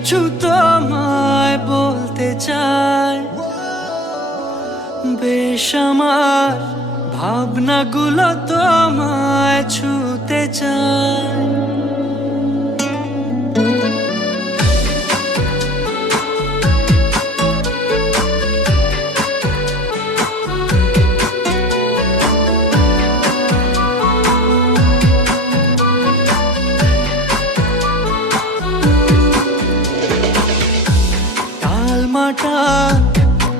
কিছু তোমায় বলতে চাই, বেশ আমার ভাবনাগুলো তোমায় ছুতে চাই।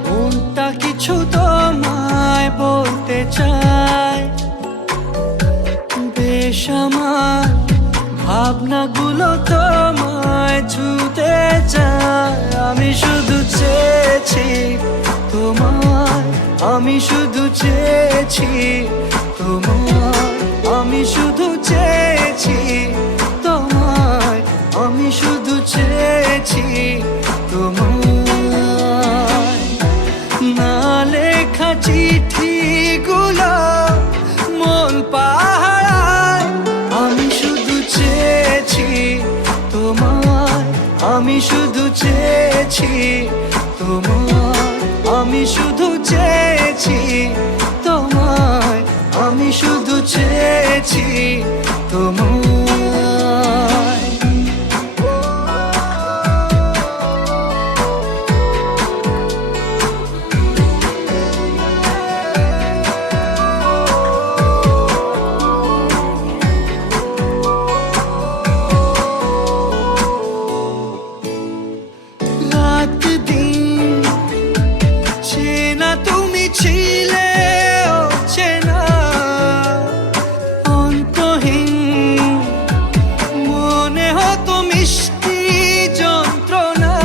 মনটা কিছু তোমায় বলতে চাই, বেশ আমার ভাবনাগুলো তোমায় ছুতে চাই। আমি শুধু চেয়েছি তোমায়, আমি শুধু চেয়েছি তোমায়, আমি শুধু চেয়েছি তোমায়, আমি শুধু চেয়েছি তোমায়। না লেখা চিঠিগুলো মন পাহারায়, আমি শুধু চেয়েছি তোমায়, আমি শুধু চেয়েছি তোমায়, আমি শুধু চেয়েছি তোমায়, আমি শুধু চেয়েছি তোমায়। ছিলে অচেনা অন্তহীন, মনে হতো মিষ্টি যন্ত্রণা,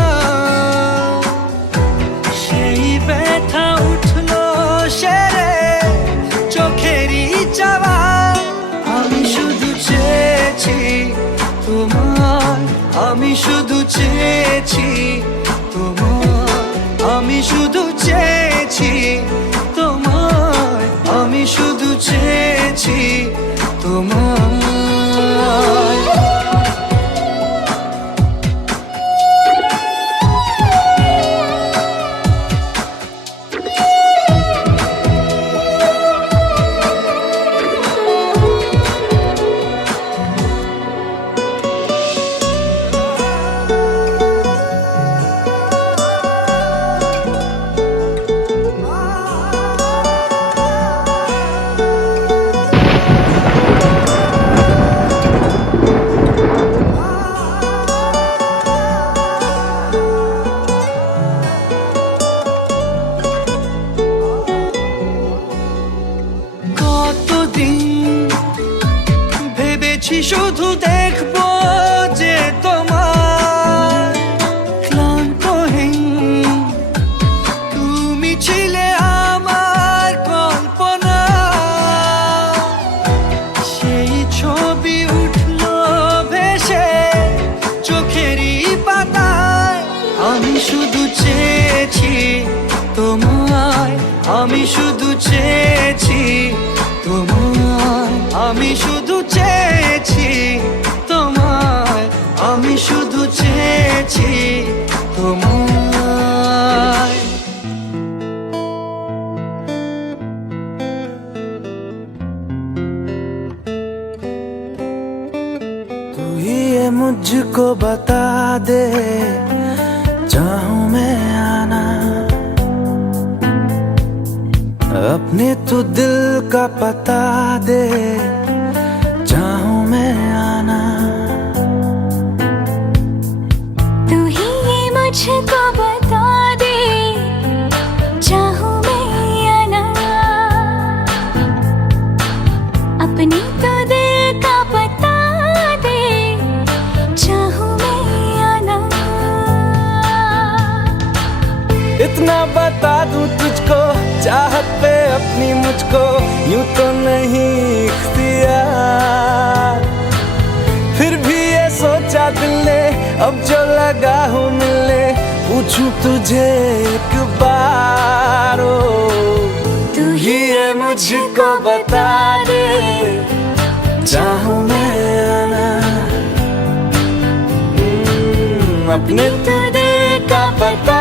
সেই ব্যথা উঠলো সেরে চোখেরই চাওয়া। আমি শুধু চেয়েছি তোমায়, আমি শুধু চেয়েছি তোমায়, আমি শুধু চেয়েছি তোমায়, আমি শুধু চেয়েছি তোমায়। ভেবেছি শুধু দেখবো যে তোমার ক্লান্তহীন, তুমি ছিলে আমার কল্পনা, সেই ছবি উঠলো ভেসে চোখেরই পাতায়। আমি শুধু চেয়েছি তোমায়, আমি শুধু চেয়েছি তোমায়, আমি শুধু চেয়েছি তোমায়, আমি শুধু চেয়েছি তোমায়। तू ही ये मुझको बता दे, चाहूं मैं आना, अपने तू दिल का पता दे, चाहूं मैं आना। तू ही ये मुझको बता दे, चाहूं मैं आना, अपने तू दिल का पता दे, चाहूं मैं आना। इतना बता दूं तुझको, चाहत पे अपनी मुझको यूं तो नहीं इख्तियार, फिर भी ये सोचा दिल ने अब जो लगा हूँ मिलने, पूछूं तुझे एक बार। ओ तू ही ये मुझको बता दे, चाहूं मैं आना, अपने तो दिल का पता